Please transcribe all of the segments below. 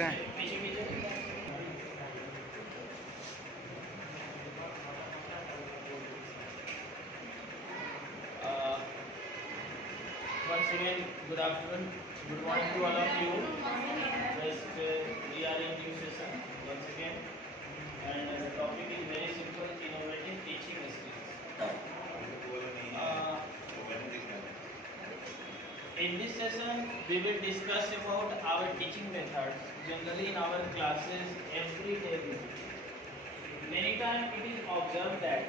रहे हैं। Once again, good afternoon, good morning to all of you. We are in new session once again, and the topic is very simple: innovative teaching skills. In this session, we will discuss about our teaching methods. Generally, in our classes, every day we do. Many times it is observed that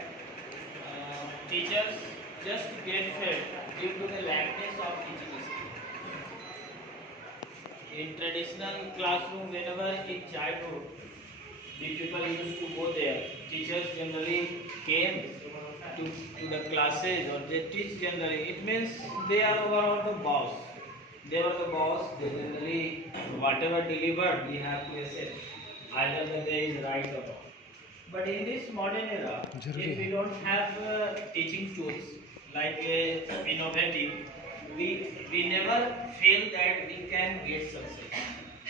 teachers just get fed due to the lackness of teaching skills. In traditional classroom, whenever in childhood, the people used to go there. Teachers generally came to the classes or they teach generally. It means they are over the boss. They were the boss. They generally whatever delivered, we have to accept. Either the way is right or wrong. But in this modern era, if we don't have teaching tools like innovative, we never feel that we can get success.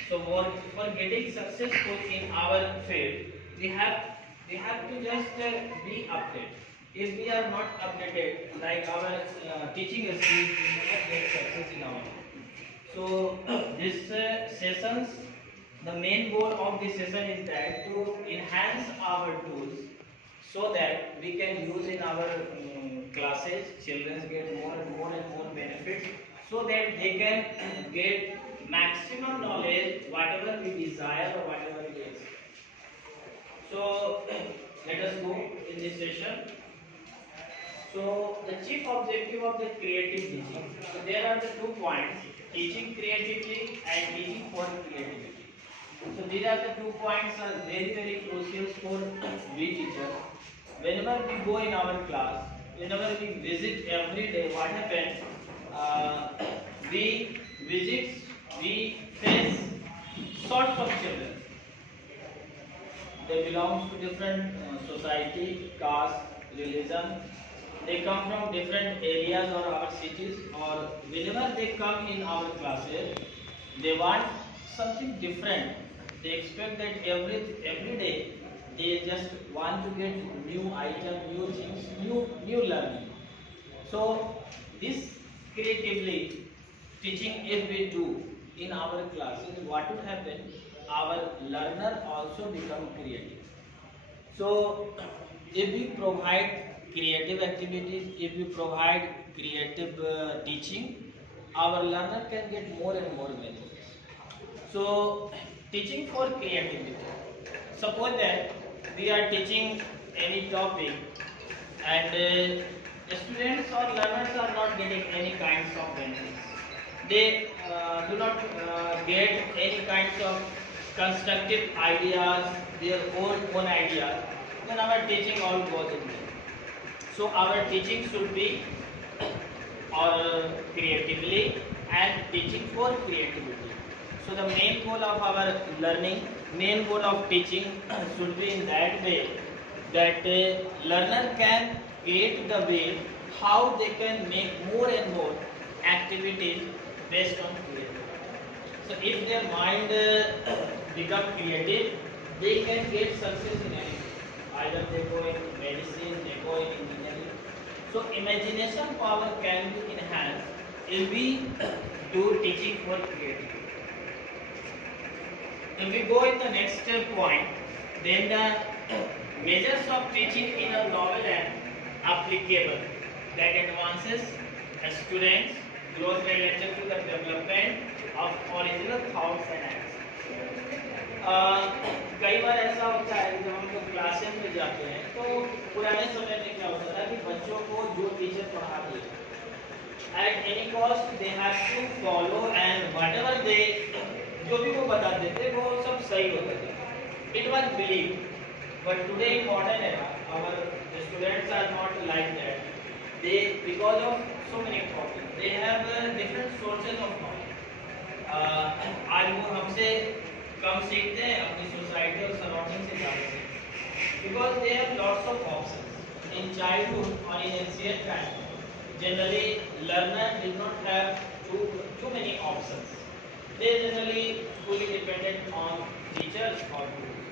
So for getting successful in our field, we have to just be updated. If we are not updated, like our teaching skills, we never get success in our field. So this sessions, the main goal of this session is that to enhance our tools so that we can use in our classes. Children get more and more benefits so that they can get maximum knowledge whatever we desire or whatever we expect. So let us go in this session. So the chief objective of the creative teaching. So there are the 2 points: teaching creatively and teaching for creativity. So these are the 2 points are very crucial for we teachers. Whenever we go in our class, whenever we visit every day, what happens? We face sorts of children. They belong to different society, caste, religion. They come from different areas or our cities, or whenever they come in our classes, they want something different. They expect that every day they just want to get new item, new things, new learning. So this creatively teaching, if we do in our classes, what would happen? Our learner also become creative. So if we provide creative activities, if we provide creative teaching, our learner can get more and more benefits. So teaching for creativity. Suppose that we are teaching any topic and students or learners are not getting any kinds of benefits. They do not get any kinds of constructive ideas, their own ideas. Then our teaching all goes in vain. So our teaching should be or creatively and teaching for creativity. So the main goal of our learning, main goal of teaching should be in that way that learner can create the way how they can make more and more activities based on creativity. So if their mind become creative, they can get success in anything. Either they go in medicine, they go in engineering. So imagination power can be enhanced if we do teaching for creativity. If we go in the next point, then the measures of teaching in a novel and applicable that advances a students growth related to the development of original thoughts and acts. कई बार ऐसा होता है कि जब हम लोग classes में जाते हैं तो पुराने समय में क्या होता था कि बच्चों को जो टीचर पढ़ाते हैं at any cost they have to follow and whatever they जो भी वो बताते थे वो सब सही होता था. It was believe. But today in modern era our students are not like that. They, because of so many problems, they have different sources of knowledge. आज वो हमसे कम सीखते हैं अपनी सोसाइटी और सराउंडिंग से ज़्यादा सीखते हैं because they have lots of options in childhood or in ancient time. Generally, learner did not have too many options. They generally fully dependent on teachers or tools.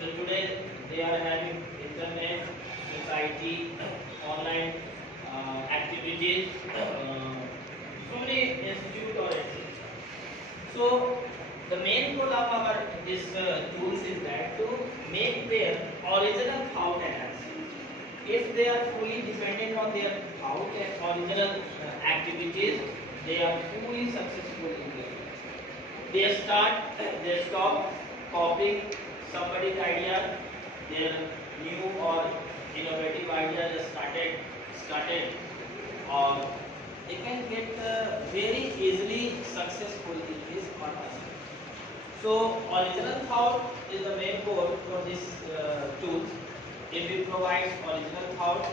So today they are having internet, society, online activities, so many institute or etc. So the main goal of our this tools is that to make their original thought enhance. If they are fully dependent on their thought and original activities, they are fully successful in their life. They stop copying somebody's idea, their new or innovative idea just started, or they can get very easily successful in this or that. So original thought is the main goal for this tools. If we provide original thought,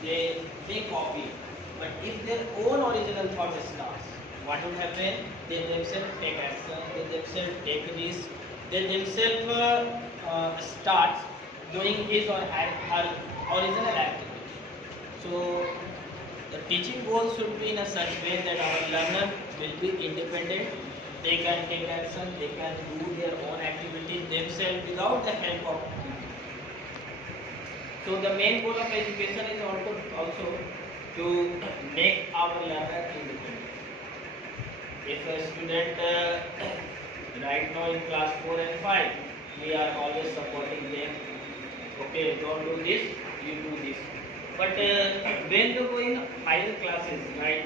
they copy. But if their own original thought starts, what will happen? They themselves take action. They themselves take risk. They themselves start doing his or her original activity. So the teaching goal should be in a such way that our learner will be independent. They can take action. They can do their own activity themselves without the help of people. So the main goal of education is also to make our learner independent. If a student right now in class 4 and 5, we are always supporting them. Okay, don't do this, you do this. But when you go in higher classes, right,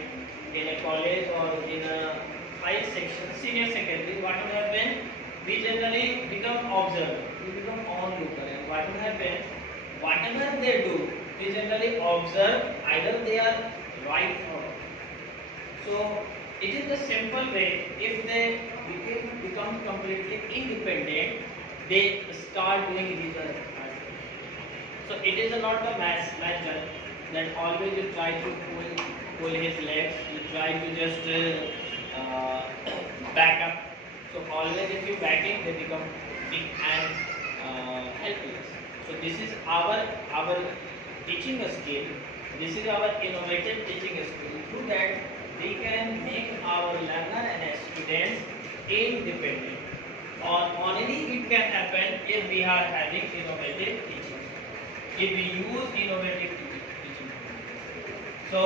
in a college or in a higher section, senior secondary, what will happen? We generally become observer, we become onlooker, and what will happen? Whatever they do, we generally observe either they are right or wrong. So it is the simple way. If they become completely independent, they start doing research. So it is not a method that always you try to pull his legs, you try to just back up. So always if you back in, they become weak and helpless. So this is our teaching skill. This is our innovative teaching skill. Through that we can make our learner and students independent. Or only it can happen if we are having innovative teaching. If we use innovative teaching. So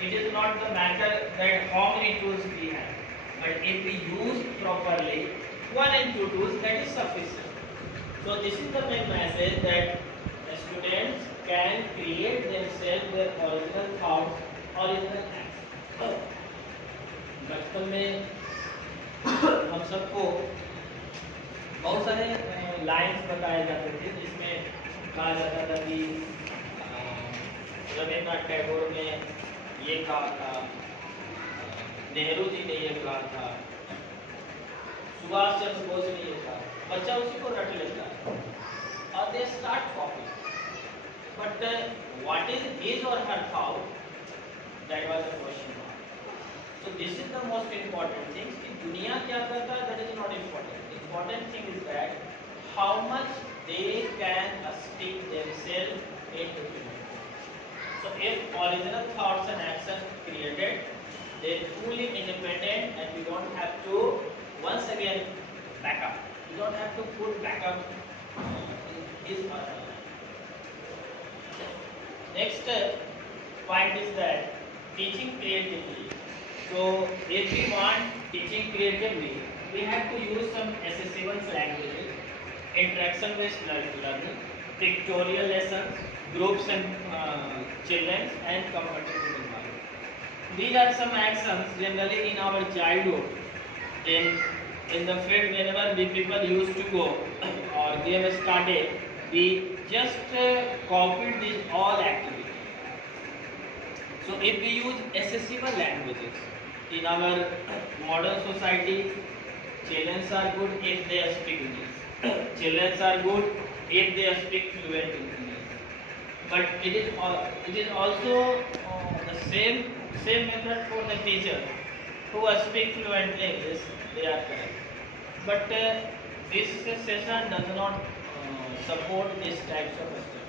it is not the matter that how many tools we have, but if we use properly 1 and 2 tools, that is sufficient. So this is the main message that the students can create themselves their original thoughts, original acts. बचपन में हम सबको बहुत सारे lines बताए जाते थे जिसमें कहा जाता था कि रविन्द्रनाथ टैगोर ने ये कहा था, नेहरू जी ने ये कहा था, सुभाष चंद्र बोस ने ये कहा. बच्चा उसी को रट लेता है और they start copy. But what is his or her thought, that was the question. So this is the most important thing. कि दुनिया क्या करता है, that is not important. Important thing is that how much they can stick themselves into it. So if original thoughts and action created, they fully independent, and we don't have to once again back up. We don't have to put back up his or her. Next point is that teaching creatively. So if we want teaching creatively, we have to use some accessible languages, interaction-based learning, pictorial lessons, groups and children, and competitive environment. These are some actions generally in our childhood. In the field, whenever we people used to go or they have started, we just copied these all activities. So if we use accessible languages in our modern society, children are good if they speak English. Children are good if they speak fluent English. But it is also the same method for the teacher who speak fluent English. They are correct. But this session does not support this types of study.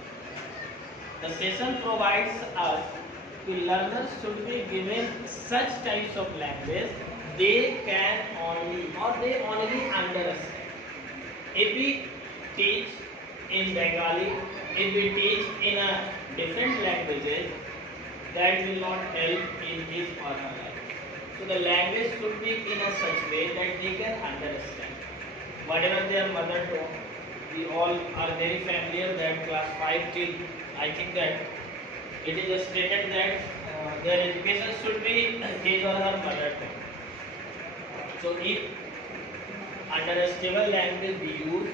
The session provides us to learners should be given such types of language they can only or they only understand. If we teach in Bengali, if we teach in a different languages, that will not help in his or her life. So the language should be in a such way that they can understand whatever their mother tongue. We all are very familiar that class 5 till I think that it is stated that their education should be his or her mother tongue. So if under a stable language we use,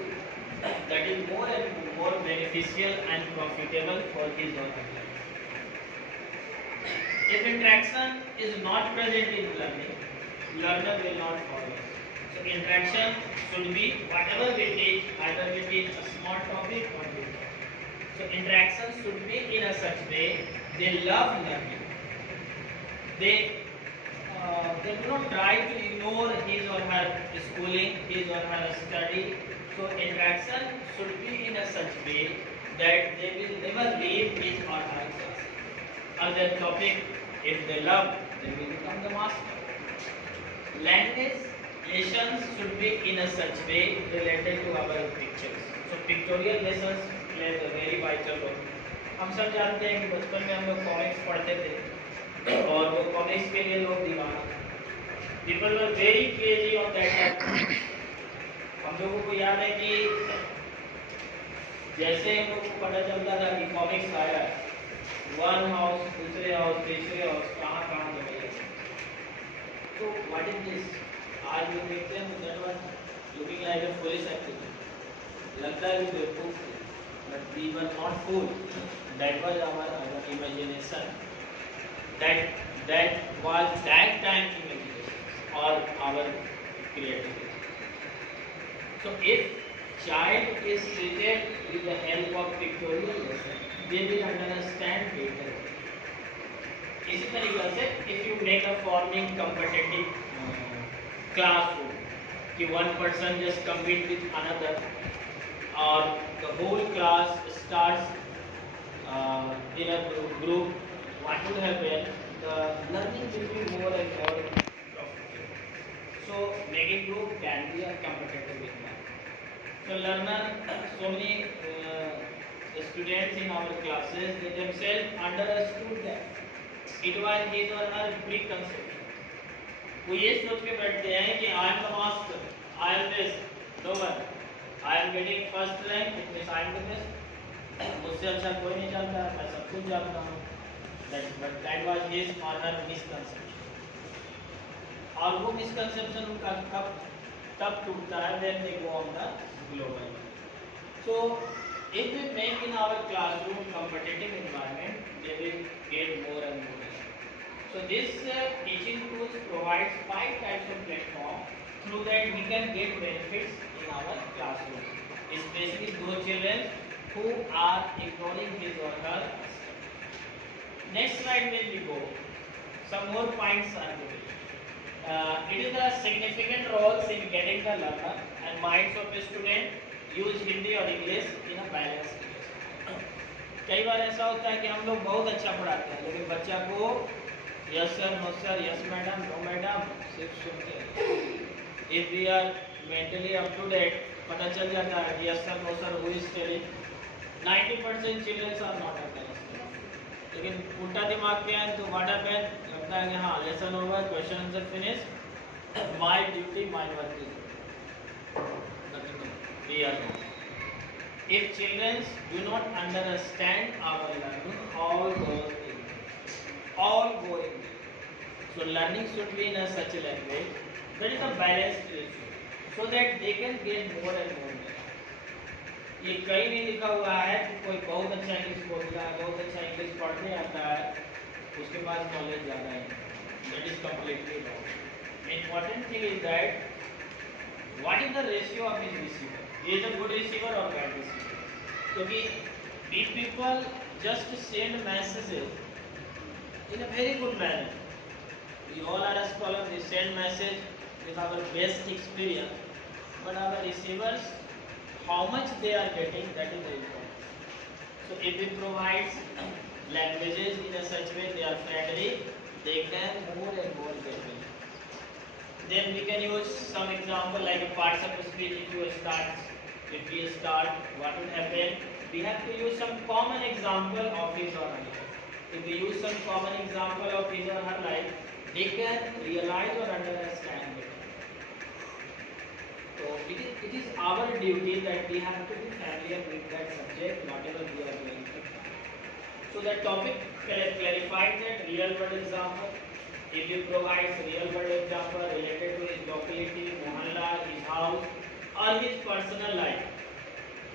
that is more and more beneficial and profitable for his or her life. If interaction is not present in learning, learner will not follow. So interaction should be whatever we teach, either we teach a small topic or big topic. So interaction should be in a such way they love learning. They do not try to ignore his or her schooling, his or her study. So interaction should be in a such way that they will never leave his or her class. Other topic, if they love, they will become the master. Language lessons should be in a such way related to our pictures. So pictorial lessons plays a very vital role. हम सब जानते हैं कि बचपन में हम लोग comics पढ़ते थे और वो कॉमिक्स के लिए लोग दीवाना थे. People were very crazy on that time. हम लोगों को याद है कि जैसे हम लोग को पता चलता था कि कॉमिक्स आया है, वन हाउस, दूसरे हाउस, तीसरे हाउस, कहाँ जगह. तो व्हाट इज दिस? आज लोग देखते हैं that was looking like a foolish activity. लगता है कि बेवकूफ थे, but we were not fooled. That was our imagination. That was that time imagination or our creativity. So if child is treated with the help of pictorial lesson, they will understand better. इसी तरीके से if you make a forming competitive classroom, कि one person just compete with another, or the whole class starts in a group, what will happen? The learning will be more and more profitable. So making group can be a competitive environment. So learner, so many students in our classes, they themselves understood that it was his or her preconception. वो ये सोच के बैठते हैं कि I am the master, I am this, no one, I am getting first rank, it means I am the best. मुझसे अच्छा कोई नहीं जानता, मैं सब कुछ जानता हूँ. But that was his or her misconception. और वो misconception उनका तब टूटता है when they go on the global. So if we make in our classroom competitive environment, they will get more and more. So this teaching tools provides 5 types of platform through that we can get benefits in our classroom, especially those children who are ignoring his or her. Next slide when we go, some more points are given. It is a significant role in getting the learner and minds of a student use Hindi or English in a balanced way. कई बार ऐसा होता है कि हम लोग बहुत अच्छा पढ़ाते हैं लेकिन बच्चा को yes sir, no sir, yes madam, no madam सिर्फ सुनते हैं. If we are mentally up to date, पता चल जाता है yes sir, no sir, who is telling. 90% childrens are not understanding. लेकिन उल्टा दिमाग पे है तो व्हाट हैपन, लगता है कि हाँ लेसन होगा, question answer finish, my duty, my work is we are not. If children do not understand our learning, all goes in. All go in. So learning should be in a such a language that is a balanced ratio, so that they can get more and more. ये कहीं नहीं लिखा हुआ है कि कोई बहुत अच्छा इंग्लिश बोलता है, बहुत अच्छा इंग्लिश पढ़ने आता है, उसके पास नॉलेज ज़्यादा है. That is completely wrong. Important thing is that what is the ratio of his receiver? He is a good receiver or bad receiver? क्योंकि we people just send messages in a very good manner. We all are a scholar, we send message with our best experience, but our receivers, how much they are getting, that is very important. So if we provide languages in a such way they are friendly, they can more and more get benefit. Then we can use some example like a parts of speech. If we start, what will happen? We have to use some common example of his or her life. If we use some common example of his or her life, they can realize or understand it. So it is our duty that we have to be familiar with that subject, whatever we are doing. So the topic clarified that real world example. If you provide real world example related to his locality, mohalla, his house, or his personal life,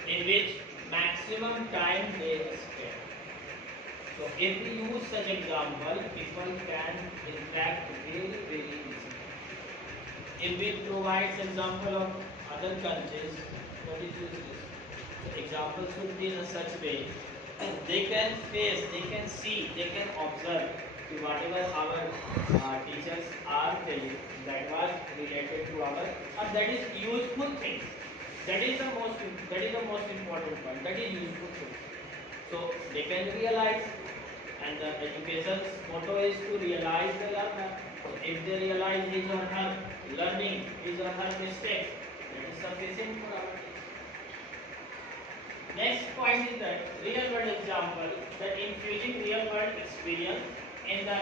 in which maximum time they spend. So if we use such example, people can interact very easily. If we provide example of other countries, what is useless. So example should be in such way they can face, they can see, they can observe whatever our teachers are telling that was related to our, or that is useful things. That is the most important point. That is useful things. So they can realize, and the education's motto is to realize the learner. So if they realize his or her learning, his or her mistakes, that is sufficient for our teachers. Next point is that real world example, that infusing real world experience in the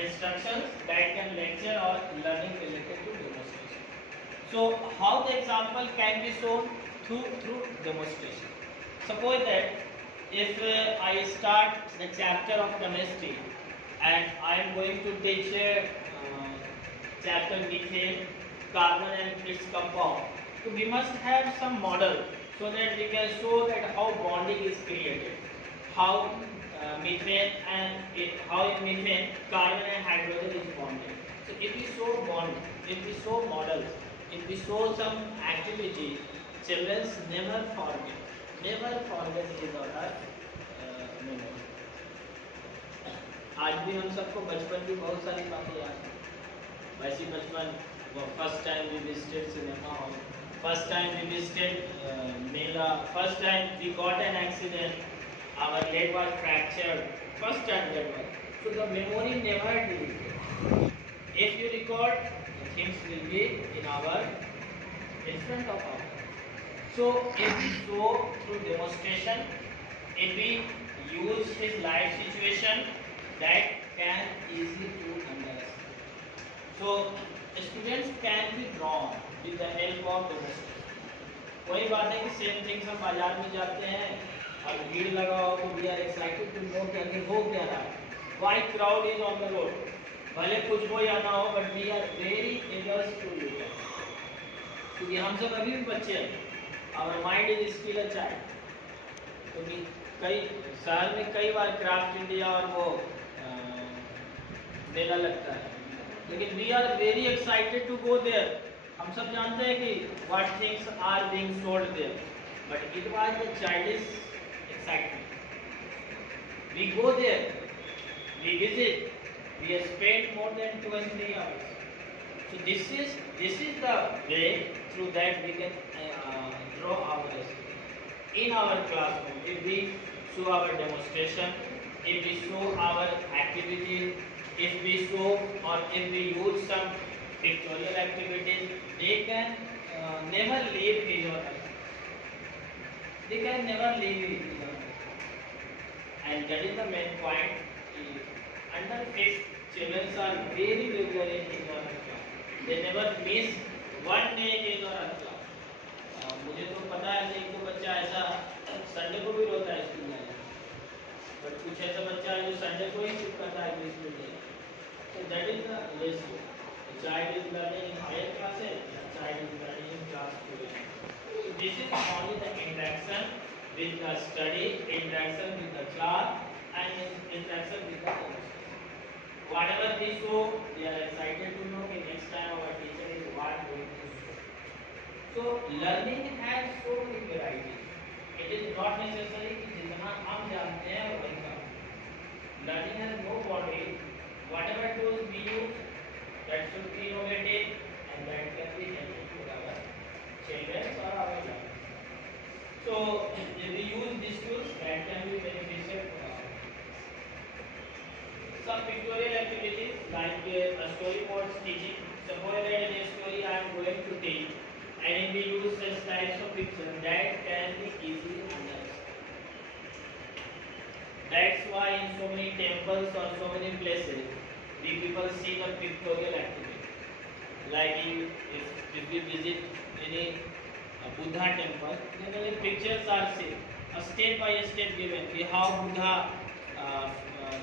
instructions that can lecture or learning related to demonstration. So how the example can be shown through demonstration. Suppose that if I start the chapter of chemistry and I am going to teach chapter methane, carbon and its compound. So we must have some model so that we can show that how bonding is created, how methane and how in methane carbon and hydrogen is bonded. So if we show bond, if we show models, if we show some activity, children never forget his or her memory. आज भी हम सबको बचपन की बहुत सारी बातें याद हैं. वैसे बचपन, first time we visited cinema hall, first time we visited mela, first time we got an accident, our leg was fractured, first time that was. So the memory never deleted. If you record, the things will be in front of our. So if we show through demonstration, if we use his life situation, that can easily to understand. So students can be drawn with the help of demonstration. वही बात है कि same things हम बाजार में जाते हैं और भीड़ लगा हो तो we are excited to know कि आगे हो क्या रहा है. Why crowd is on the road. भले कुछ हो या ना हो, but we are very eagers to look at, क्योंकि हम सब अभी भी बच्चे हैं. Our mind is still a child. क्योंकि कई शहर में कई बार क्राफ्ट इंडिया और वो मेला लगता है, लेकिन we are very excited to go there. हम सब जानते हैं कि what things are being sold there, but it was the childish excitement. We go there, we visit, we spend more than 2 and 3 hours. So this is the way through that we can draw our lesson in our classroom. If we show our demonstration, if we show our activities, if we show or if we use some pictorial activities, they can never leave his or her. They can never leave his or her. And that is the main point. Under 5th, children are very regular in his or her class. They never miss one day in his or her class. मुझे तो पता है कि एक तो बच्चा ऐसा Sunday को भी रोता है स्कूल जाने, बट कुछ ऐसा बच्चा है जो संडे को ही सिर्फ करता है कि स्कूल जाए. So that is the ratio. The child is learning in higher classes, the child is learning in class 2. So this is only the interaction with the study, interaction with the class, and interaction with the course. Whatever we show, we are excited to know that next time our teacher is what going to show. So learning has so many varieties. It is not necessary कि जितना हम जानते हैं वही काम. Learning has no boundary. Whatever tools we use, that should be innovative and that can be helpful to our children or our learners. So if we use these tools, that can be beneficial for us. Some pictorial activities like storyboards teaching. Suppose that in a story I am going to teach, and if we use such types of picture that can be easily understood. That's why in so many temples or so many places, we people see the pictorial activity. Like if we visit any Buddha temple, then the pictures are seen, a step by step given, how Buddha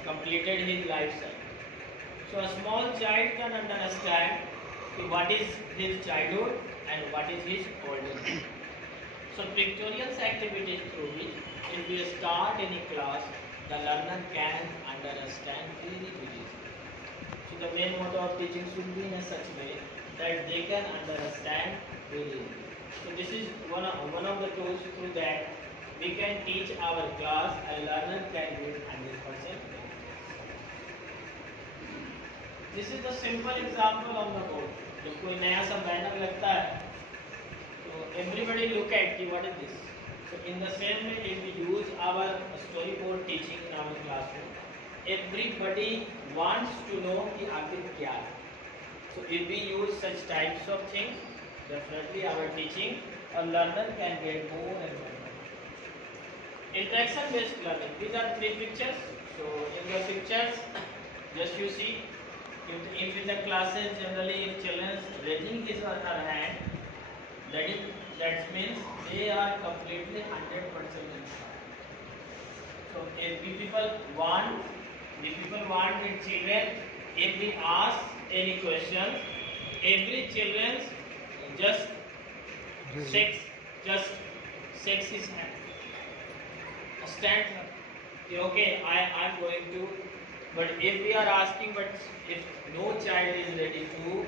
completed his lifestyle. So a small child can understand what is his childhood and what is his older age. So pictorial activities through which if we start any class, the learner can understand really easily. So the main motto of teaching should be in a such way that they can understand really easily. So this is one of the tools through that we can teach our class and learner can get 100%. This is the simple example on the board. जब कोई नया सा banner लगता है, तो everybody look at what is this. So in the same way, if we use our storyboard teaching in our classroom, everybody wants to know कि आखिर क्या है. So if we use such types of things, definitely our teaching, a learner can get more and more. Interaction based learning. These are 3 pictures. So in the pictures, just you see, if in the classes generally if children raising his or her hand, that means they are completely 100% inspired. So if we people want the children, if we ask any question, every children just shakes his hand, stands up. Okay, I am going to. But if we are asking, but if no child is ready to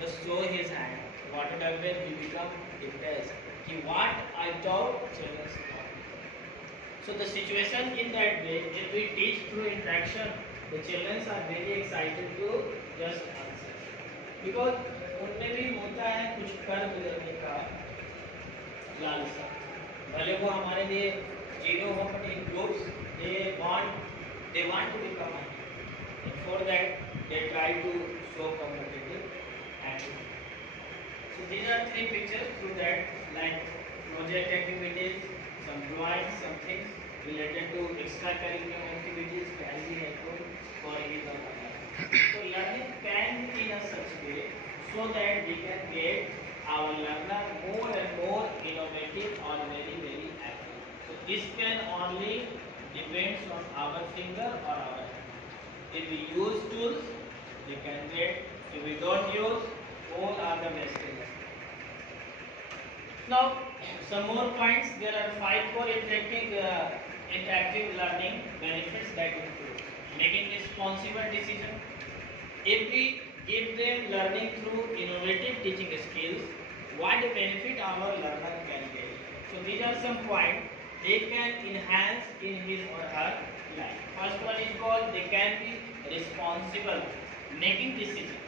just show his hand, what would happen? We become depressed. What I taught, children stop. So the situation in that way, if we teach through interaction, the children are very excited to just answer. Because उनमें भी होता है कुछ कर गुजरने का लालसा. भले वो हमारे लिए जीरो हो, but in groups they want to become active. And for that they try to show competitive attitude. So these are 3 pictures through that, like project activities, some drawings, some things related to extracurricular activities can be helpful for his or her. So learning can be in a such way so that we can get our learner more and more innovative or very very active. So this can only depends on our finger or our hand. If we use tools, they can get. If we don't use, all are the wastage. Now, some more points. There are 5 core interactive learning benefits that include making responsible decision. If we give them learning through innovative teaching skills, what benefit our learner can get? So these are some points they can enhance in his or her life. First one is called they can be responsible, making decision.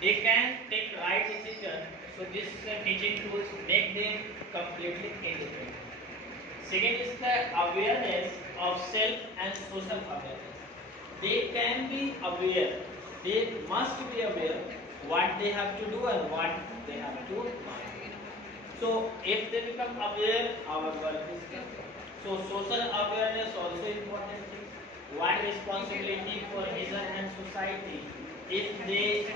They can take right decision. So this teaching tools make them completely independent. Second is the awareness of self and social awareness. They can be aware. They must be aware what they have to do and what they have to mind. So if they become aware, our work is done. So social awareness also important thing. What responsibility for nation and society? If they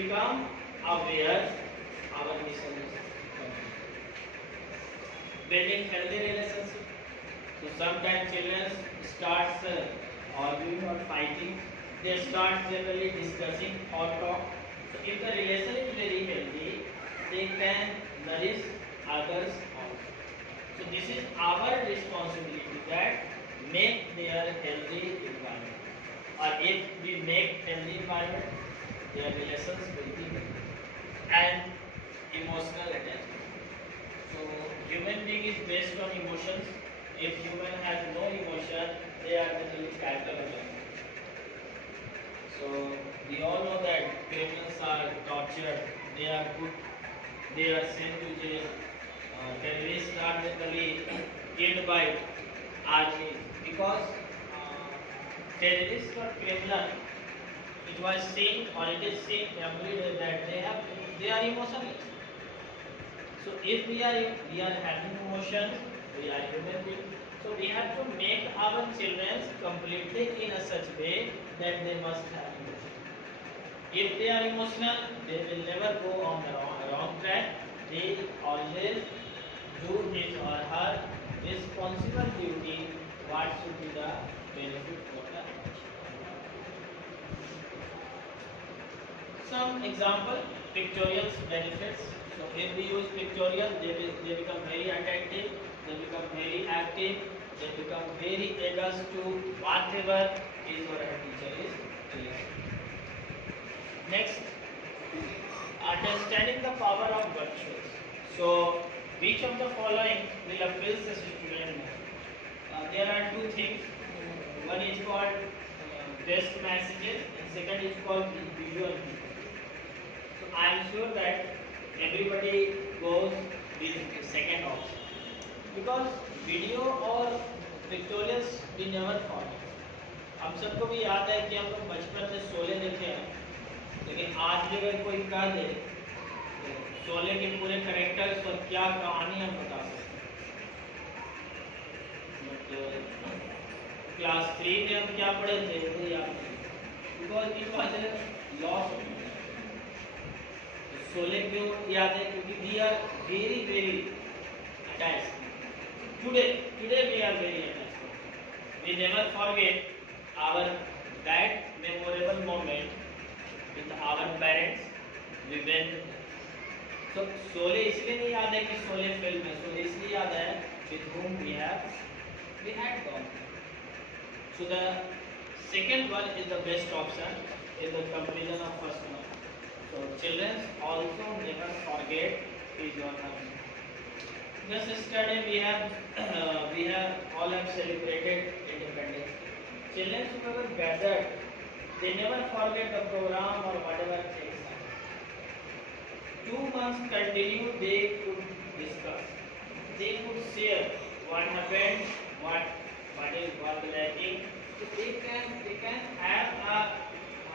become aware, our mission is complete. Building healthy relationship. So sometimes children starts arguing or fighting. They start generally discussing or talk. So if the relation is very healthy, they can nourish others also. So this is our responsibility that make their healthy environment. Or if we make healthy environment, their relations will be healthy. And emotional attachment. So human being is based on emotions. If human has no emotion, they are the character of life. So we all know that criminals are tortured, they are put, they are sent to jail. Terrorists are generally killed by army because terrorists or criminal it was seen or it is seen every day that they are emotionless. So if we are having emotions, we are human beings. So we have to make our children completely in a such way that they must have emotions. If they are emotional, they will never go on the wrong track. They always do his or her responsible duty. What should be the benefit for the some example pictorial benefits. So if we use pictorial, they become very attentive, they become very active, they become very eager to whatever his or her teacher is telling. Next, understanding the power of virtues. So which of the following will appeal the student more? There are two things. One is called best messages and second is called visual. So I am sure that everybody goes with the second option because video और pictorials we never forget. हम सबको भी याद है कि हम लोग बचपन में शोले देखे हैं, लेकिन आज भी अगर कोई कह दे तो शोले के पूरे कैरेक्टर्स और क्या कहानी हम बता सकते हैं. क्लास 3 में हम क्या पढ़े थे वो याद नहीं because it was a loss of Sholay क्यों याद है क्योंकि we are very very attached today we are very attached. We never forget our that memorable moment with our parents. We went. So Sholay इसलिए नहीं याद है कि शोले फिल्म है, शोले इसलिए याद है with whom we had gone. So the second one is the best option in the comparison of first one. So children also never forget his or her. Just yesterday we have all have celebrated Independence. Children who were gathered, they never forget the program or whatever things. 2 months continue, they could discuss, they could share what happened, what is lacking. So they can have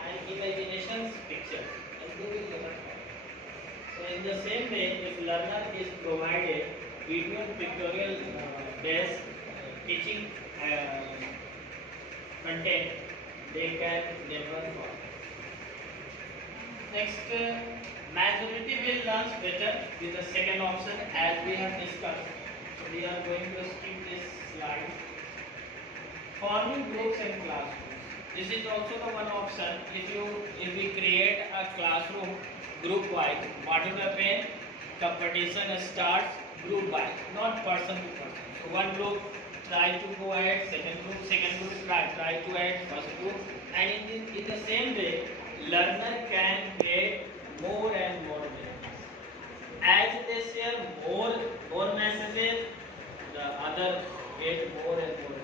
an imagination picture, and they will never forget. So in the same way, if learner is provided video and pictorial based teaching content, they can never forget. Next, majority will learn better with the second option as we have discussed. So we are going to skip this slide. Forming groups and classrooms. This is also the one option. If we create a classroom group wise, what will happen? Competition starts group wise, not person to person. So one group try to go ahead, second group try to add first group, and in the same way learner can get more and more benefits. As they share more messages, the other get more and more.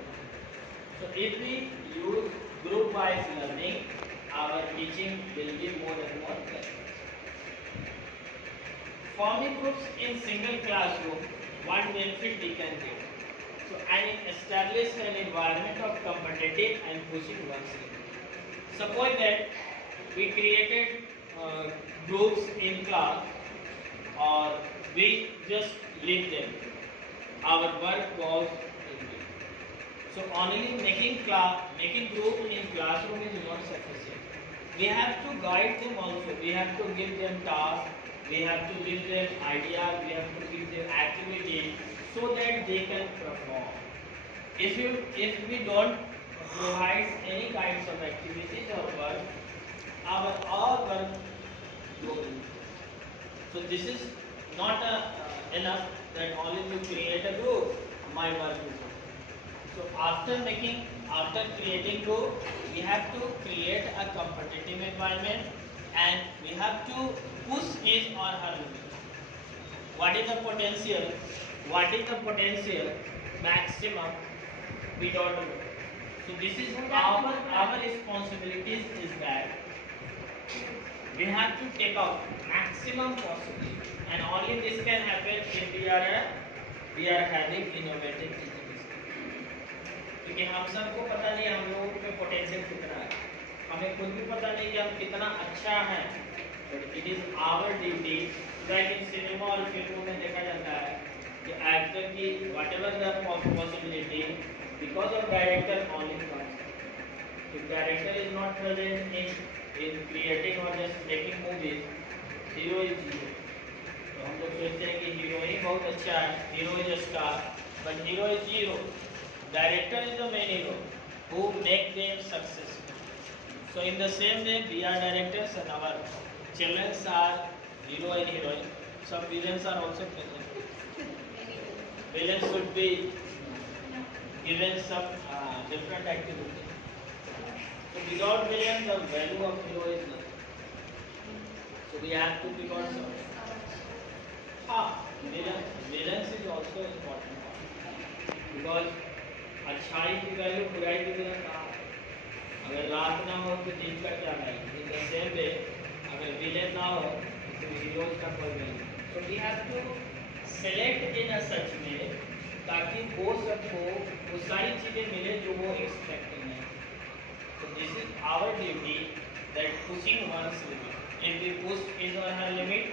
So if we use group wise learning, our teaching will be more and more better. Forming groups in single classroom, what benefit we can get? So, and establish an environment of competitive and pushing oneself. Suppose that we created groups in class, or we just leave them. Our work was in it. So only making group in classroom is not sufficient. We have to guide them also. We have to give them tasks. We have to give them ideas. We have to give them activities, so that they can perform. If we don't provide any kinds of activities or work, our work goes. So this is not enough that only to create a group, my work is over. So after creating group, we have to create a competitive environment, and we have to push his or her limit. What is the potential? Maximum? We don't know. So this is our responsibilities is that we have to take out maximum possibility, and only this can happen if we are having innovative teaching. क्योंकि हम सबको पता नहीं हम लोगों में potential कितना है, हमें खुद भी पता नहीं कि हम कितना अच्छा है, but it is our duty. Like in cinema और फिल्मों में देखा जाता है कि एक्टर की whatever the possibility because of director only comes. If director is not present in creating or just making movies, hero is zero. तो हम लोग सोचते हैं कि हीरो ही बहुत अच्छा है, hero is star, but hero is zero. Director is the main hero who make them successful. So in the same way, we are directors and our children are hero and heroine. Some villains are also present. Villains should be given some different activity. So without villain, the value of hero is nothing. So we have to pick on some. Villains is also important because अच्छाई की value बुराई की बिना कहाँ है? अगर रात ना हो तो दिन का क्या value? In the same way, अगर villain ना हो तो heroes का कोई value. So we have to select in a such way ताकि वो सबको वो सारी चीजें मिले जो वो एक्सपेक्ट नहीं। So this is our duty, that pushing one's limit. If we push his or her limit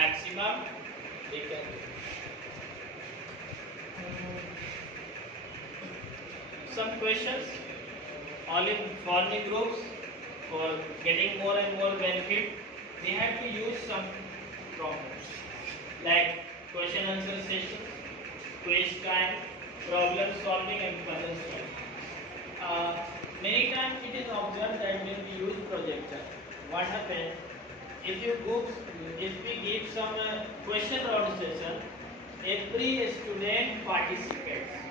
maximum, we can do. Some questions only forming groups for getting more and more benefit. We have to use some problems like question answer session, quiz time, problem solving and puzzle solving. Many times it is observed that when we use projector, what happens if we give some question round session, every student participates.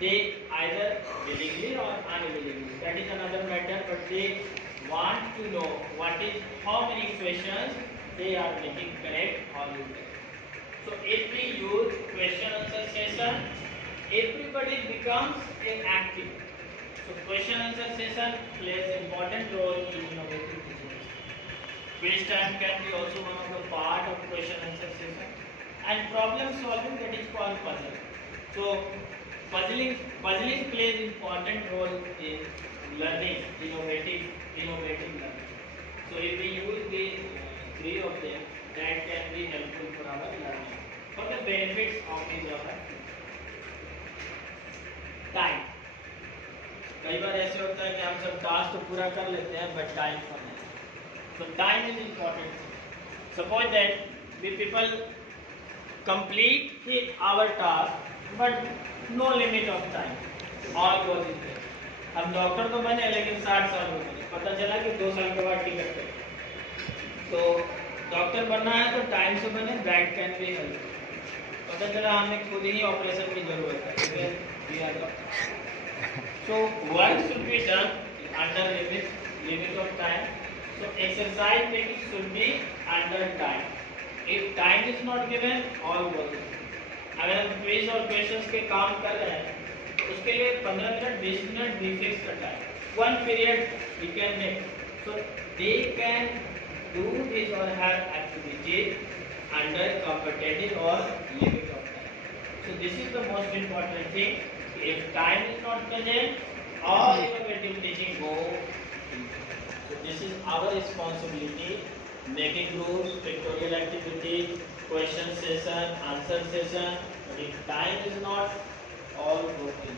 They either willingly or unwillingly. That is another matter, but they want to know how many questions they are making correct or incorrect. So if we use question answer session, everybody becomes an active. So question answer session plays important role in innovative teaching. Quiz time can be also one of the part of question answer session, and problem solving, that is called puzzle. So puzzling plays important role in learning, innovative learning. So if we use the three of them, that can be helpful for our learning. For the benefits of these are time. कई बार ऐसे होता है कि हम सब task तो पूरा कर लेते हैं बट टाइम कम है। So time is important. Suppose that we people complete our task but no limit of time. All goes in there. हम डॉक्टर तो बने लेकिन 60 साल हो गए, पता चला कि 2 साल के बाद टिकट है। तो डॉक्टर बनना है तो टाइम से बने, दैट कैन बी हेल्प। पता चला हमें खुद ही ऑपरेशन की जरूरत है, so work should be done under limit of time. So exercise taking should be under time. If time is not given, all work. अगर हम क्विज और क्वेश्चंस के काम कर रहे हैं तो उसके लिए 15 मिनट 20 मिनट भी फिक्स करना है, 1 period we can make, so they can do this or her activity under competitive or limit of time. So this is the most important thing. If time is not present, all innovative teaching go. So this is our responsibility. Making groups, pictorial activity, question session, answer session. But if time is not, all go in.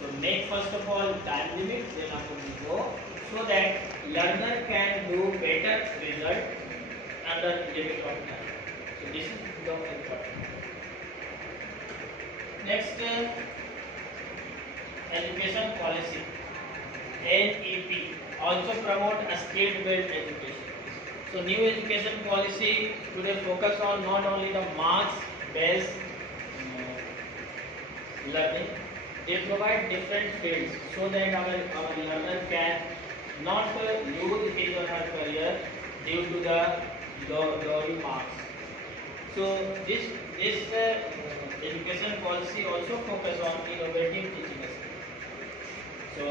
So make first of all time limit, then after we go, so that learner can do better result under limit of time. So this is the important. Next. Education policy, NEP, also promote a skill-based education. So new education policy today focus on not only the marks-based learning, they provide different fields so that our learner can not lose his or her career due to the low marks. So this education policy also focus on innovative teaching. So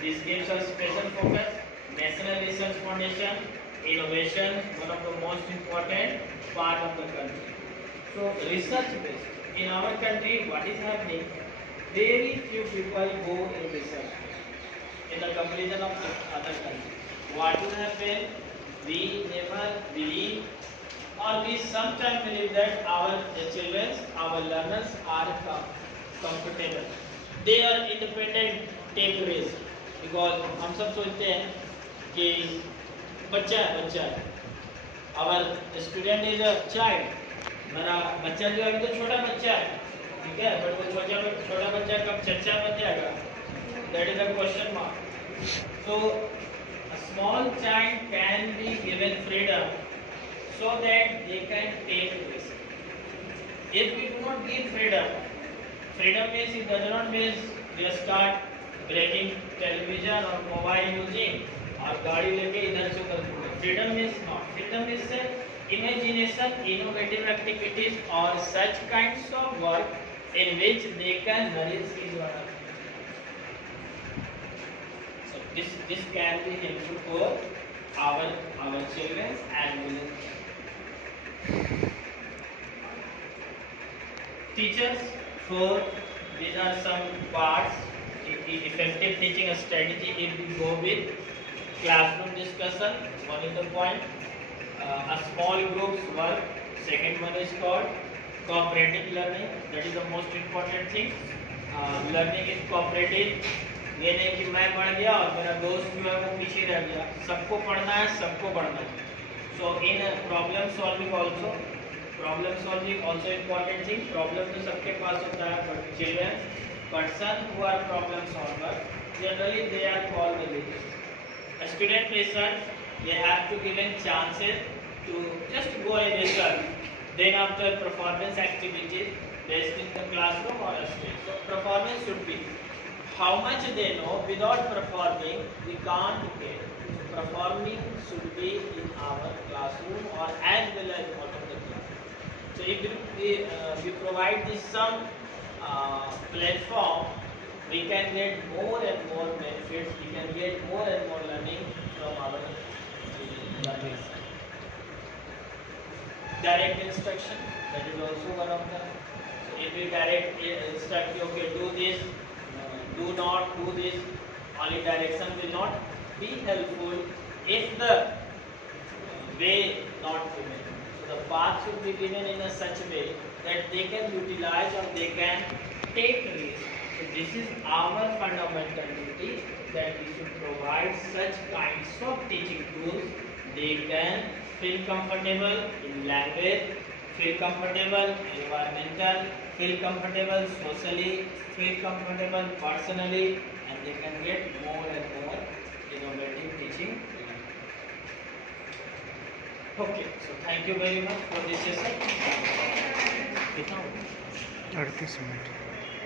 this gives us special focus, National Research Foundation, innovation, one of the most important part of the country. So research based. In our country, what is happening? Very few people go in research in the comparison of other countries. what will happen? We never believe, or we sometimes believe that our children, our learners are comfortable. They are independent, take risk. Because हम सब सोचते हैं कि बच्चा है, our student is a child. मेरा बच्चा जो है अभी तो छोटा बच्चा है, ठीक है, बट वो छोटा बच्चा कब चच्चा बन जाएगा? That is a question mark. So a small child can be given freedom so that they can take risk. If we do not give freedom means it does not mean we start breaking television or mobile using और गाड़ी लेके इधर से उधर घूमे. Freedom means not. Freedom is imagination, innovative activities or such kinds of work in which they can nourish his or her. So this can be helpful for our children and teachers. For these are some parts. Effective teaching strategy if we go with classroom discussion, one is the point. A small groups work, second one is called cooperative learning, that is the most important thing. Learning is cooperative. ये नहीं कि मैं पढ़ गया और मेरा दोस्त जो है वो पीछे रह गया. सबको पढ़ना है, सबको पढ़ना है. So in problem solving also important thing. Problem तो सबके पास होता है, but children, person who are problem solver, generally they are called the leaders. A student research, they have to given chances to just go and research. Then after performance activities based in the classroom or a stage. So performance should be how much they know. Without performing, we can't get. Performing should be in our classroom or as well as out of the classroom. So if we provide this some platform, we can get more and more benefits. We can get more and more learning from our learning. Direct instruction, that is also one of the. So if we direct instruct, okay, do this, do not do this, only direction will not be helpful if the way not given. So the path should be given in a such way that they can utilize or they can take risk. So this is our fundamental duty, that we should provide such kinds of teaching tools. They can feel comfortable in language, feel comfortable environmental, feel comfortable socially, feel comfortable personally, and they can get more and more innovative teaching. Okay, so thank you very much for this session. 38 minutes.